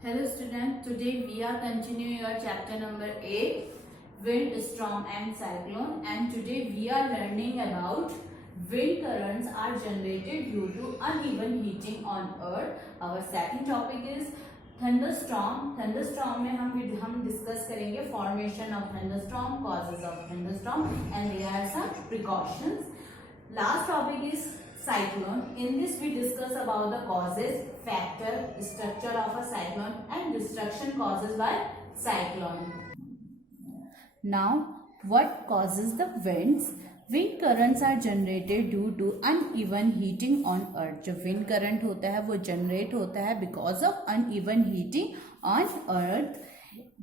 Hello student, today we are continuing your chapter number 8, wind, storm and cyclone, and today we are learning about wind currents are generated due to uneven heating on earth. Our second topic is thunderstorm. Thunderstorm में हम discuss करेंगे formation of thunderstorm, causes of thunderstorm and there are some precautions. Last topic is cyclone. In this we discuss about the causes, factor, structure of a cyclone and destruction causes by cyclone. Now what causes the winds? Wind currents are generated due to uneven heating on earth. जो wind current होता है वो generate होता है because of uneven heating on earth.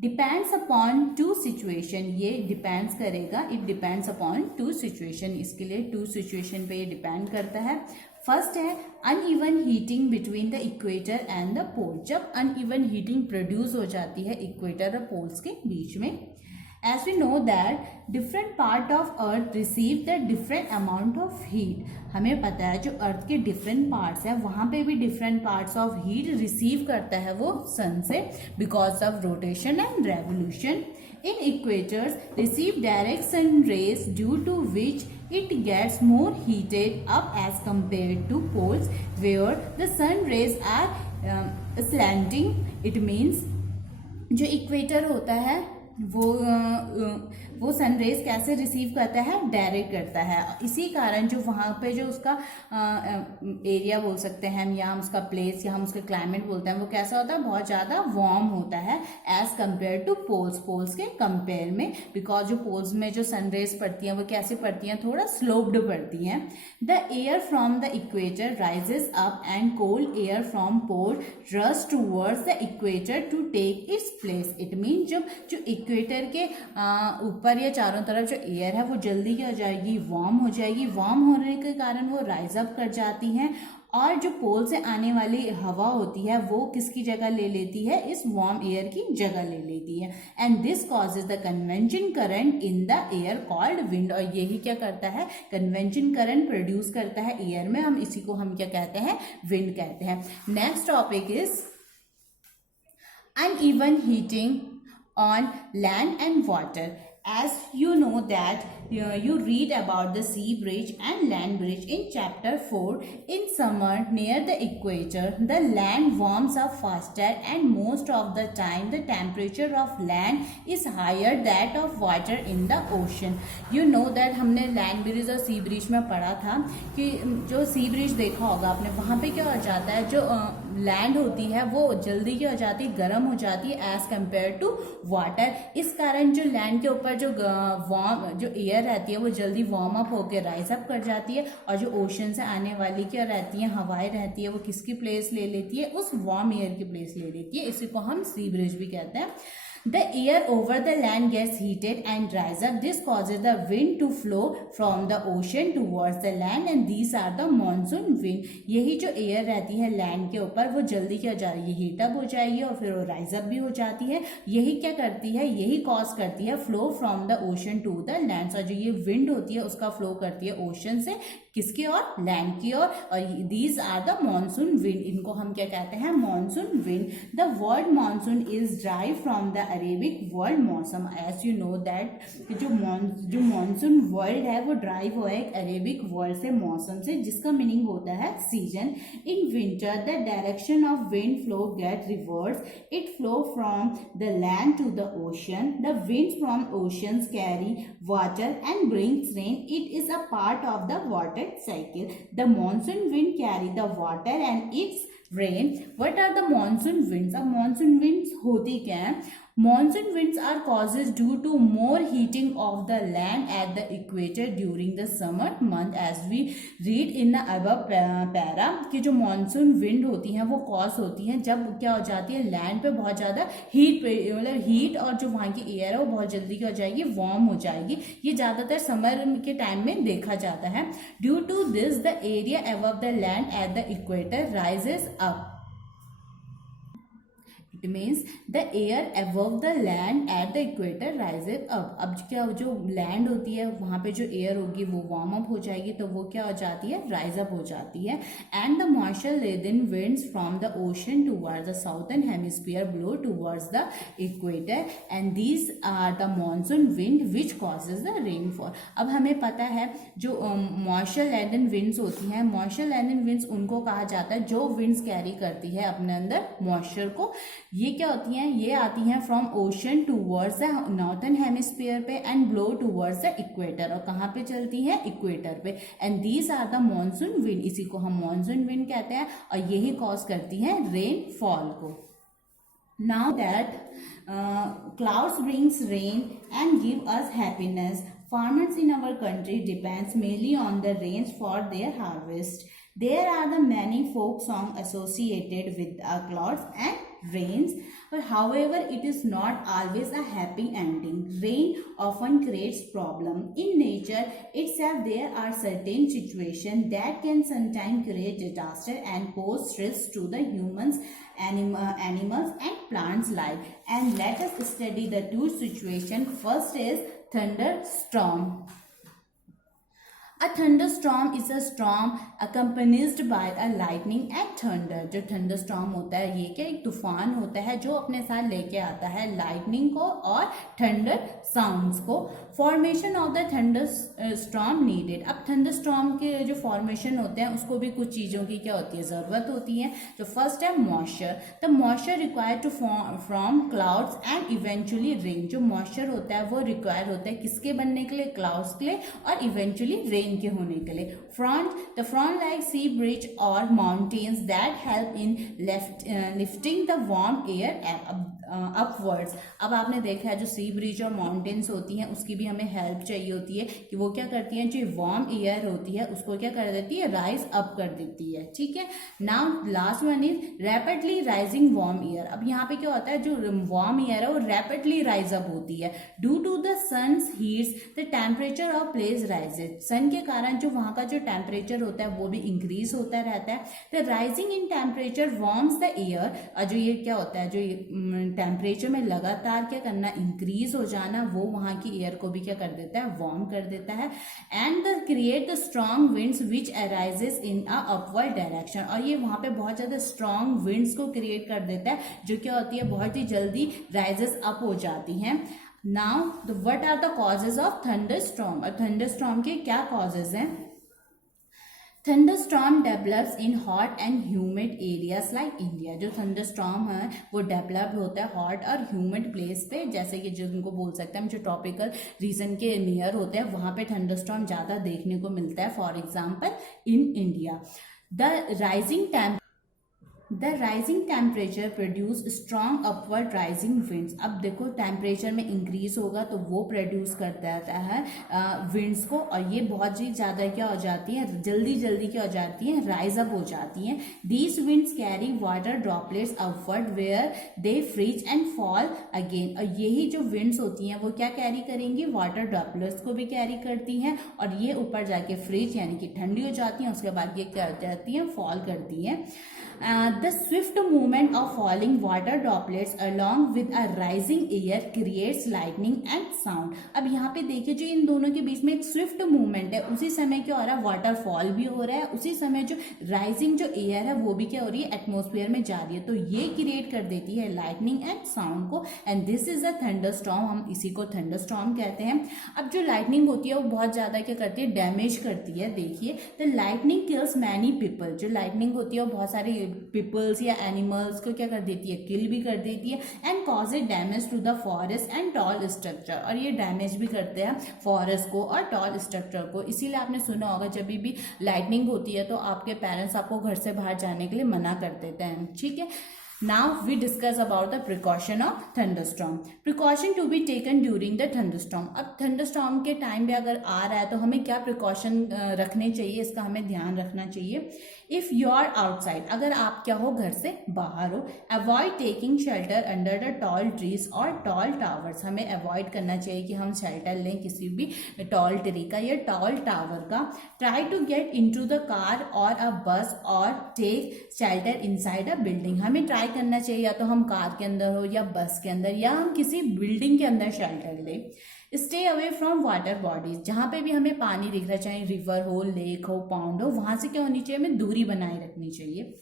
Depends upon two situation. ये depends करेगा, it depends upon two situation. इसके लिए two situation पे ये depend करता है. फर्स्ट है uneven heating between the equator and the pole. जब uneven heating produce हो जाती है equator और poles के बीच में. As we know that different part of earth receive the different amount of heat. हमें पता है जो अर्थ के डिफरेंट पार्ट्स है वहाँ पे भी different parts of heat receive करता है वो सन से because of rotation and revolution. In equators receive direct sun rays due to which it gets more heated up as compared to poles where the sun rays are slanting. It means जो equator होता है वो sun rays कैसे receive करता है, direct करता है. इसी कारण जो वहाँ पे जो उसका एरिया बोल सकते हैं हम या हम उसका प्लेस या हम उसका क्लाइमेट बोलते हैं वो कैसा होता है, बहुत ज़्यादा वार्म होता है एज कम्पेयर टू पोल्स के कंपेयर में. बिकॉज जो पोल्स में जो सन रेज पड़ती हैं वो कैसे पड़ती हैं, थोड़ा स्लोप्ड पड़ती हैं. The air from the equator rises up and cold air from pole rush towards the equator to take its place. It mean जो इक्वेटर के ऊपर या चारों तरफ जो एयर है वो जल्दी क्या हो जाएगी, वार्म हो जाएगी. वार्म होने के कारण वो राइज अप कर जाती हैं और जो पोल से आने वाली हवा होती है वो किसकी जगह ले लेती है, इस वार्म एयर की जगह ले लेती है. And this causes the convention current in the air called wind. और यही क्या करता है, कन्वेंशन करंट प्रोड्यूस करता है एयर में. हम इसी को हम क्या कहते हैं, विंड कहते हैं. Next topic is uneven heating on land and water. As you know that you read about the sea bridge and land bridge in chapter 4. In summer near the equator the land warms up faster and most of the time the temperature of land is higher that of water in the ocean. You know that हमने land bridge और sea bridge में पढ़ा था कि जो sea bridge देखा होगा आपने, वहाँ पे क्या हो जाता है, जो लैंड होती है वो जल्दी क्या हो जाती है, गर्म हो जाती है एज कम्पेयर टू वाटर. इस कारण जो लैंड के ऊपर जो वार्म जो एयर रहती है वो जल्दी वार्म अप होकर राइज अप कर जाती है और जो ओशन से आने वाली क्या रहती है, हवाएं रहती है, वो किसकी प्लेस ले लेती है, उस वार्म एयर की प्लेस ले लेती है. इसी को हम सी ब्रिज भी कहते हैं. The air over the land gets heated and rise up. This causes the wind to flow from the ocean towards the land and these are the monsoon wind. यही जो एयर रहती है लैंड के ऊपर वो जल्दी क्या हो जाएगी, हीट अप हो जाएगी और फिर वो राइज अप भी हो जाती है. यही क्या करती है, यही कॉज करती है flow from the ocean to the land. और जो ये विंड होती है उसका फ्लो करती है ओशन से किसकी ओर, लैंड की ओर. और these are the monsoon wind. इनको हम क्या कहते हैं, monsoon wind. The word monsoon is drive from the Arabic world मौसम. एज यू नो दैट जो मानसून वर्ल्ड है वो ड्राइव हुआ है एक अरेबिक वर्ल्ड से, मौसम से, जिसका मीनिंग होता है season. In winter the direction of wind flow get reverse. It flow from the land to the ocean. The winds from oceans carry water and brings rain. It is a part of the water cycle. The monsoon wind carry the water and its rain. What are the monsoon winds? अब monsoon winds होती क्या है? Monsoon winds are causes due to more heating of the land at the equator during the summer month. As we read in the above para कि जो monsoon wind होती हैं वो cause होती हैं जब क्या हो जाती है, लैंड पे बहुत ज़्यादा हीट, मतलब हीट और जो वहाँ की एयर है वो बहुत जल्दी क्या हो जाएगी, वार्म हो जाएगी. ये ज़्यादातर समर के टाइम में देखा जाता है. Due to this the area above the land at the equator rises up. It means the air above the land at the equator rises up. अब क्या जो लैंड होती है वहाँ पे जो एयर होगी वो वार्म अप हो जाएगी, तो वो क्या हो जाती है, राइज अप हो जाती है। And the moisture laden winds from the ocean towards the southern hemisphere blow towards the equator and these are the monsoon wind which causes the rainfall. अब हमें पता है जो मॉइस्चर लेदन विंड्स होती हैं, मॉइस्चर लेदन विंड्स उनको कहा जाता है जो विंड्स कैरी करती है अपने अंदर मॉइस्चर को। ये क्या होती हैं, ये आती हैं from ocean towards the northern hemisphere पे and blow towards the equator, और कहाँ पे चलती हैं, इक्वेटर पे। And these are the monsoon wind, इसी को हम मॉनसून विंड कहते हैं, और यही कॉज करती हैं रेनफॉल को। Now that clouds brings rain and give us happiness. Farmers in our country depends mainly on the rains for their harvest. There are the many folk songs associated with clouds and rains, but however it is not always a happy ending. Rain often creates problem. In nature itself there are certain situations that can sometimes create disaster and pose stress to the humans, animals and plants life. And let us study the two situations. First is thunderstorm. A thunderstorm is a storm accompanied by a lightning and thunder. जो thunderstorm होता है ये क्या, एक तूफान होता है जो अपने साथ लेके आता है lightning को और thunder sounds को। Formation of the thunderstorm needed. अब thunderstorm के जो formation होते हैं उसको भी कुछ चीज़ों की क्या होती है, ज़रूरत होती है। जो first है moisture. The moisture required to form from clouds and eventually rain. जो moisture होता है वो require होता है किसके बनने के लिए, clouds के लिए और eventually rain के होने के लिए। the front like sea bridge or mountains that help in lifting the warm air upwards. अब आपने देखा है जो सी ब्रिज और माउंटेन्स होती हैं उसकी भी हमें हेल्प चाहिए होती है कि वो क्या करती हैं, जो वार्म एयर होती है उसको क्या कर देती है, राइज अप कर देती है। ठीक है, now last one is rapidly rising warm air. अब यहाँ पे क्या होता है, जो वार्म एयर है वो रैपिडली राइज अप होती है। Due to the sun's heats the temperature of place rises. Sun के कारण जो वहाँ का जो टेम्परेचर होता है वो भी इंक्रीज होता रहता है। The rising in temperature warms the air. और जो ये क्या होता है, जो टेम्परेचर में लगातार क्या करना, इंक्रीज हो जाना, वो वहाँ की एयर को भी क्या कर देता है, वार्म कर देता है। And the create the strong winds which arises in a upward direction. और ये वहाँ पे बहुत ज़्यादा स्ट्रॉन्ग विंड्स को क्रिएट कर देता है जो क्या होती है, बहुत ही जल्दी राइजेस अप हो जाती हैं। Now what are the causes of thunderstorm. और थंडरस्टॉर्म के क्या कॉजेज हैं? Thunderstorm develops in hot and humid areas like India. जो थंडरस्टॉर्म है वो डेवलप्ड होता है हॉट और ह्यूमिड प्लेस पे, जैसे कि जिनको बोल सकते हैं हम जो ट्रॉपिकल रीजन के नियर होते हैं वहाँ पे थंडरस्टॉर्म ज़्यादा देखने को मिलता है। For example in India the rising temperature produce strong upward rising winds. अब देखो टेम्परेचर में इंक्रीज होगा तो वो प्रोड्यूस करता है विंड्स को, और ये बहुत ही ज़्यादा क्या हो जाती है, जल्दी जल्दी क्या हो जाती है, राइज अप हो जाती हैं। These winds carry water droplets upward where they freeze and fall again. और यही जो विंड्स होती हैं वो क्या कैरी करेंगी, वाटर ड्रॉपलेट्स को भी कैरी करती हैं, और ये ऊपर जाके फ्रीज यानी कि ठंडी हो जाती हैं, उसके बाद ये क्या हो जाती हैं, फॉल करती हैं। The swift movement of falling water droplets along with a rising air creates lightning and sound. अब यहाँ पे देखिए जो इन दोनों के बीच में एक स्विफ्ट मूवमेंट है, उसी समय क्या हो रहा है, वाटरफॉल भी हो रहा है, उसी समय जो राइजिंग जो एयर है वो भी क्या हो रही है, एटमोस्फेयर में जा रही है, तो ये क्रिएट कर देती है लाइटनिंग एंड साउंड को। And this is a thunderstorm, हम इसी को थंडरस्टॉर्म कहते हैं। अब जो लाइटनिंग होती है वो बहुत ज़्यादा क्या करती है, डैमेज करती है। देखिए the lightning kills many people. जो लाइटनिंग होती है वो बहुत सारे पीपल्स या एनिमल्स को क्या कर देती है, किल भी कर देती है। And cause it damage to the forest and tall structure. और ये डैमेज भी करते हैं फॉरेस्ट को और टॉल स्ट्रक्चर को। इसीलिए आपने सुना होगा जब भी लाइटनिंग होती है तो आपके पेरेंट्स आपको घर से बाहर जाने के लिए मना कर देते हैं। ठीक है, Now we discuss about the precaution of thunderstorm. Precaution to be taken during the thunderstorm. अब thunderstorm के टाइम पे अगर आ रहा है तो हमें क्या प्रिकॉशन रखने चाहिए, इसका हमें ध्यान रखना चाहिए। इफ यू आर आउटसाइड, अगर आप क्या हो घर से बाहर हो, avoid taking shelter under the tall trees और टॉल टावर्स, हमें अवॉइड करना चाहिए कि हम शेल्टर लें किसी भी टॉल ट्री का या टॉल टावर का। Try to get into the car और अ बस और take shelter inside a building, हमें ट्राई करना चाहिए या तो हम कार के अंदर हो या बस के अंदर या हम किसी बिल्डिंग के अंदर शेल्टर लें। Stay away from water bodies, जहां पे भी हमें पानी दिख रहा है, चाहे रिवर हो, लेक हो, पाउंड हो, वहां से क्या होनी चाहिए, हमें दूरी बनाए रखनी चाहिए।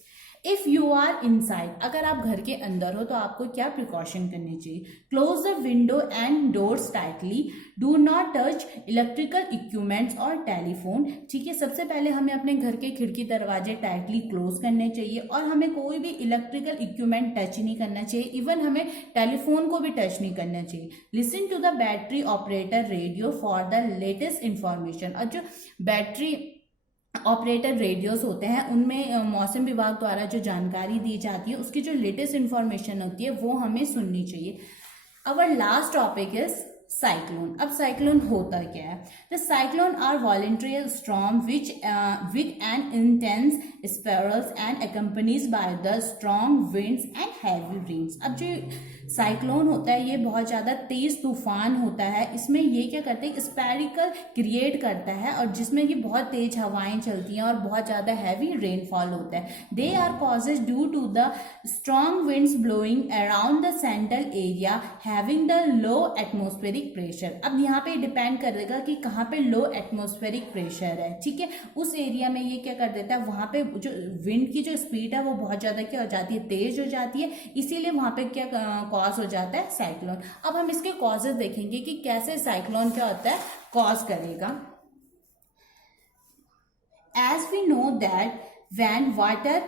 इफ यू आर इनसाइड, अगर आप घर के अंदर हो तो आपको क्या प्रिकॉशन करनी चाहिए, close the window and doors tightly, do not touch electrical equipments और टेलीफोन। ठीक है, सबसे पहले हमें अपने घर के खिड़की दरवाजे टाइटली क्लोज करने चाहिए और हमें कोई भी इलेक्ट्रिकल इक्विपमेंट टच नहीं करना चाहिए, इवन हमें टेलीफोन को भी टच नहीं करना चाहिए। Listen to the battery operator radio for the latest information, और जो बैटरी ऑपरेटर रेडियोस होते हैं उनमें मौसम विभाग द्वारा जो जानकारी दी जाती है उसकी जो लेटेस्ट इंफॉर्मेशन होती है वो हमें सुननी चाहिए। Our last topic is cyclone. अब साइक्लोन होता क्या है? The cyclone are voluntary storm which with an intense spirals and accompanies by the strong winds and heavy rains. अब जो साइक्लोन होता है ये बहुत ज़्यादा तेज तूफान होता है, इसमें ये क्या करते हैं, स्पेरिकल क्रिएट करता है और जिसमें ये बहुत तेज हवाएं चलती हैं और बहुत ज़्यादा हैवी रेनफॉल होता है। They are causes due to the strong winds blowing around the central area having the low atmospheric pressure. अब यहाँ पे डिपेंड करेगा कि कहाँ पे लो एटमोस्फेरिक प्रेशर है, ठीक है, उस एरिया में ये क्या कर देता है, वहाँ पे जो विंड की जो स्पीड है वो बहुत ज़्यादा क्या हो जाती है, तेज हो जाती है, इसीलिए वहाँ पे क्या कॉज हो जाता है, साइक्लोन। अब हम इसके कॉजेज देखेंगे कि कैसे साइक्लोन क्या होता है, कॉज करेगा। As we know that when water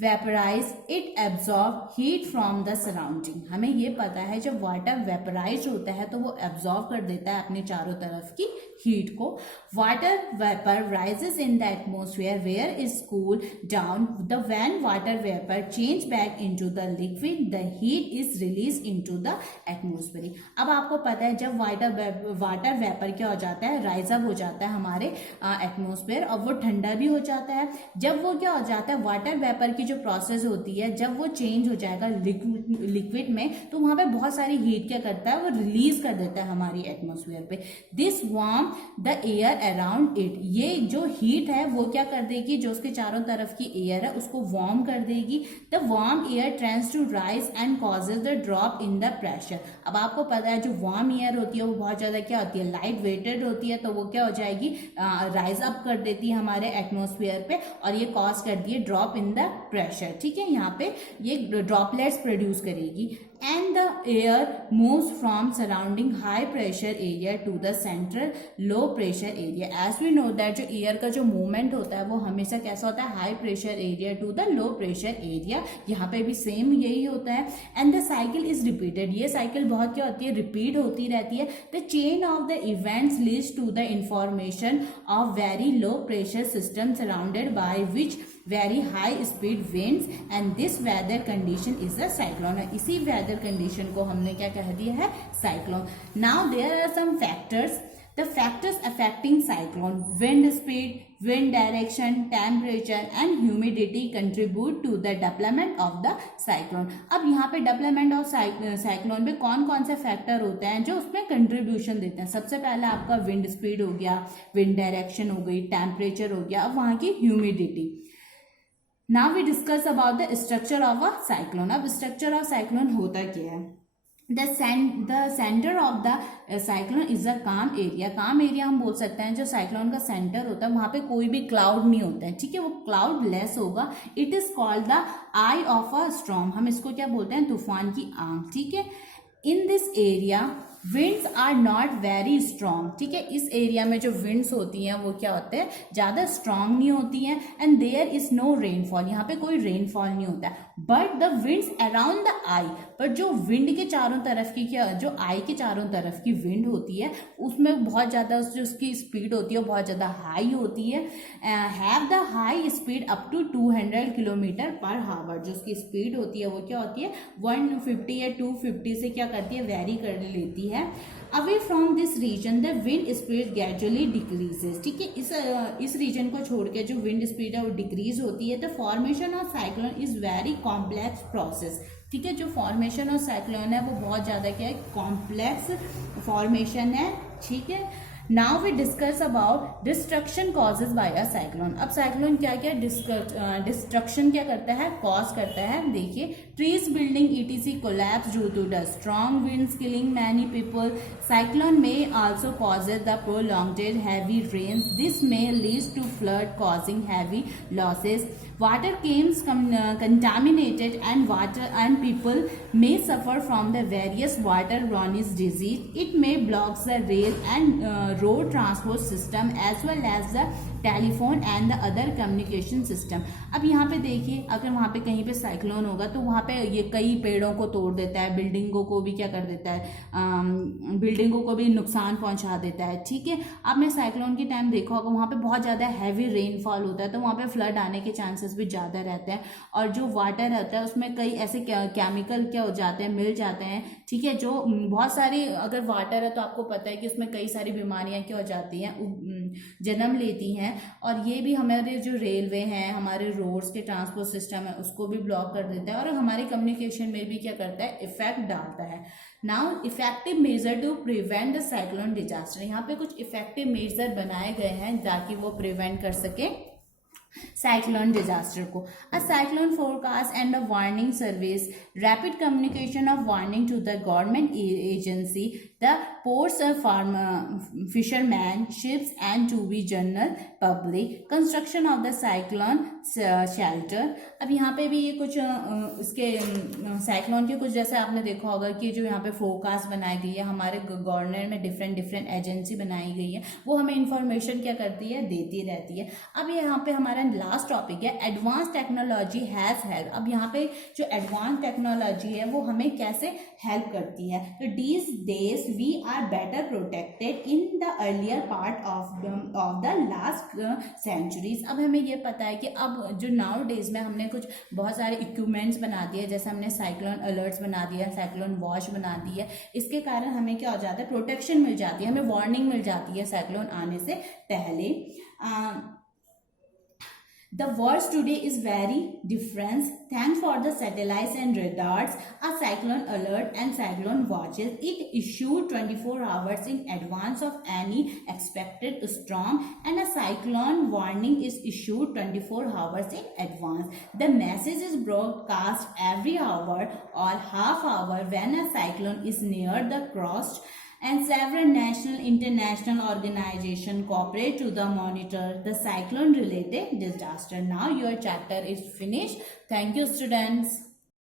vaporize it absorb heat from the surrounding, हमें ये पता है जब वाटर वेपराइज होता है तो वो एब्जॉर्ब कर देता है अपने चारों तरफ की हीट को। Water vapour rises in the atmosphere where is cool down the when water vapour change back into the liquid the heat is release into the atmosphere. अब आपको पता है जब वाटर वेपर क्या हो जाता है, राइज अप हो जाता है हमारे एटमोसफियर और वो ठंडा भी हो जाता है। जब वो क्या हो जाता है, वाटर वेपर की जो प्रोसेस होती है जब वो चेंज हो जाएगा लिक्विड में तो वहां पे बहुत सारी हीट क्या करता है, वो रिलीज कर देता है हमारी एटमोसफियर पे। This warm the air around it, ये जो हीट है वो क्या कर देगी, जो उसके चारों तरफ की एयर है उसको वार्म कर देगी। The warm air trends to rise and causes the drop in the pressure. अब आपको पता है जो वार्म एयर होती है वो बहुत ज्यादा क्या होती है, लाइट वेटेड होती है, तो वो क्या हो जाएगी, राइज अप कर देती है हमारे एटमोसफियर पे और ये कॉज करती है ड्रॉप इन द प्रेशर। ठीक है, यहाँ पे ये ड्रॉपलेट्स प्रोड्यूस करेगी। And the air moves from surrounding high pressure area to the central low pressure area. As we know that जो एयर का जो मूवमेंट होता है वो हमेशा कैसा होता है, high pressure area to the low pressure area. यहाँ पे भी सेम यही होता है। And the cycle is repeated, ये साइकिल बहुत क्या होती है, रिपीट होती रहती है। The chain of the events leads to the information of very low pressure system surrounded by which very high speed winds and this weather condition is a cyclone। इसी weather condition को हमने क्या कह दिया है, cyclone। Now there are some factors, the factors affecting cyclone: wind speed, wind direction, temperature and humidity contribute to the development of the cyclone। अब यहाँ पे development of cyclone पे कौन कौन से फैक्टर होते हैं जो उसमें कंट्रीब्यूशन देते हैं। सबसे पहला आपका wind speed हो गया, wind direction हो गई, temperature हो गया, अब वहाँ की humidity। Now we discuss about the structure of a cyclone। अब structure of cyclone होता क्या है? The center of the cyclone is a calm area। calm area हम बोल सकते हैं जो साइक्लोन का सेंटर होता है वहां पे कोई भी क्लाउड नहीं होता है, ठीक है, वो क्लाउड लेस होगा। It is called the I of a storm, हम इसको क्या बोलते हैं, तूफान की आंख। ठीक है, in this area winds are not very strong. ठीक है, इस एरिया में जो विंड्स होती हैं वो क्या होते हैं, ज्यादा स्ट्रॉन्ग नहीं होती हैं। And there is no rainfall, यहाँ पे कोई रेनफॉल नहीं होता है। But the winds around the eye, पर जो विंड के चारों तरफ की क्या, जो आई के चारों तरफ की विंड होती है उसमें बहुत ज्यादा जो उसकी स्पीड होती है वो बहुत ज्यादा हाई होती है। Have the high speed up to 200 kilometre per hour. जो उसकी स्पीड होती है वो क्या होती है, 150 या 250 से क्या करती है, वेरी कर लेती है। है। Away from this region the wind speed gradually decreases, ठीक है। इस रीजन को छोड़ के जो विंड स्पीड है वो डिक्रीज होती है। The formation of cyclone is very complex process, ठीक है। जो फॉर्मेशन ऑफ साइक्लोन है वो बहुत ज़्यादा क्या है, कॉम्प्लेक्स फॉर्मेशन है, ठीक है। Now we discuss about destruction causes by a cyclone. अब साइक्लोन क्या क्या डिस्ट्रक्शन क्या करता है, कॉज करता है। देखिए, trees building ETC collapse due to the strong winds killing many people. Cyclone में also causes the prolonged heavy rains, this may leads to flood causing heavy losses. Water comes contaminated and people may suffer from the various waterborne disease. It may block the rail and road transport system as well as the telephone and the other communication system. अब यहाँ पे देखिए, अगर वहाँ पे कहीं पे cyclone होगा तो वहाँ पे ये कई पेड़ों को तोड़ देता है, बिल्डिंगों को भी क्या कर देता है, बिल्डिंगों को भी नुकसान पहुँचा देता है, ठीक है। आपने साइक्लोन के टाइम देखा होगा वहाँ पे बहुत ज़्यादा हैवी रेनफॉल होता है, तो वहाँ पे फ्लड आने के चांसेस भी ज़्यादा रहते हैं। और जो वाटर रहता है उसमें कई ऐसे केमिकल क्या हो जाते हैं, मिल जाते हैं, ठीक है। जो बहुत सारी, अगर वाटर है तो आपको पता है कि उसमें कई सारी बीमारियां क्या हो जाती हैं, जन्म लेती हैं। और ये भी हमारे जो रेलवे हैं, हमारे रोड्स के ट्रांसपोर्ट सिस्टम है, उसको भी ब्लॉक कर देता है और हमारे कम्युनिकेशन में भी क्या करता है, इफेक्ट डालता है। Now effective measure to prevent the cyclone disaster. यहाँ पे कुछ इफेक्टिव मेजर बनाए गए हैं ताकि वो प्रिवेंट कर सके साइक्लोन डिजास्टर को। A cyclone forecast and a warning service, rapid communication of warning to the government agency, the ports of fisherman ships and to be general public, construction of the cyclone shelter. अब यहाँ पे भी ये कुछ इसके cyclone के कुछ, जैसे आपने देखा होगा कि जो यहाँ पे फोरकास्ट बनाई गई है, हमारे गवर्नमेंट में डिफरेंट एजेंसी बनाई गई है, वो हमें इंफॉर्मेशन क्या करती है, देती रहती है। अब यहाँ पे हमारा लास्ट टॉपिक है एडवांस टेक्नोलॉजी हैज हेल्प। अब यहाँ पे जो एडवांस टेक्नोलॉजी है वो हमें कैसे हेल्प करती है। तो these days we are better protected in the earlier part of the last centuries. अब हमें ये पता है कि अब जो नाउ डेज में हमने कुछ बहुत सारे इक्विपमेंट्स बना दिए, जैसे हमने साइक्लोन अलर्ट्स बना दिया, साइक्लोन वॉच बना दी है। इसके कारण हमें क्या हो जाता है, प्रोटेक्शन मिल जाती है, हमें वार्निंग मिल जाती है साइक्लोन आने से पहले। The world today is very different thanks for the satellites and radars, a cyclone alert and cyclone watches. It issued 24 hours in advance of any expected storm, and a cyclone warning is issued 24 hours in advance. The message is broadcast every hour or half hour when a cyclone is near the coast, and several national international organizations cooperate to the monitor the cyclone related disaster. Now your chapter is finished. Thank you, students.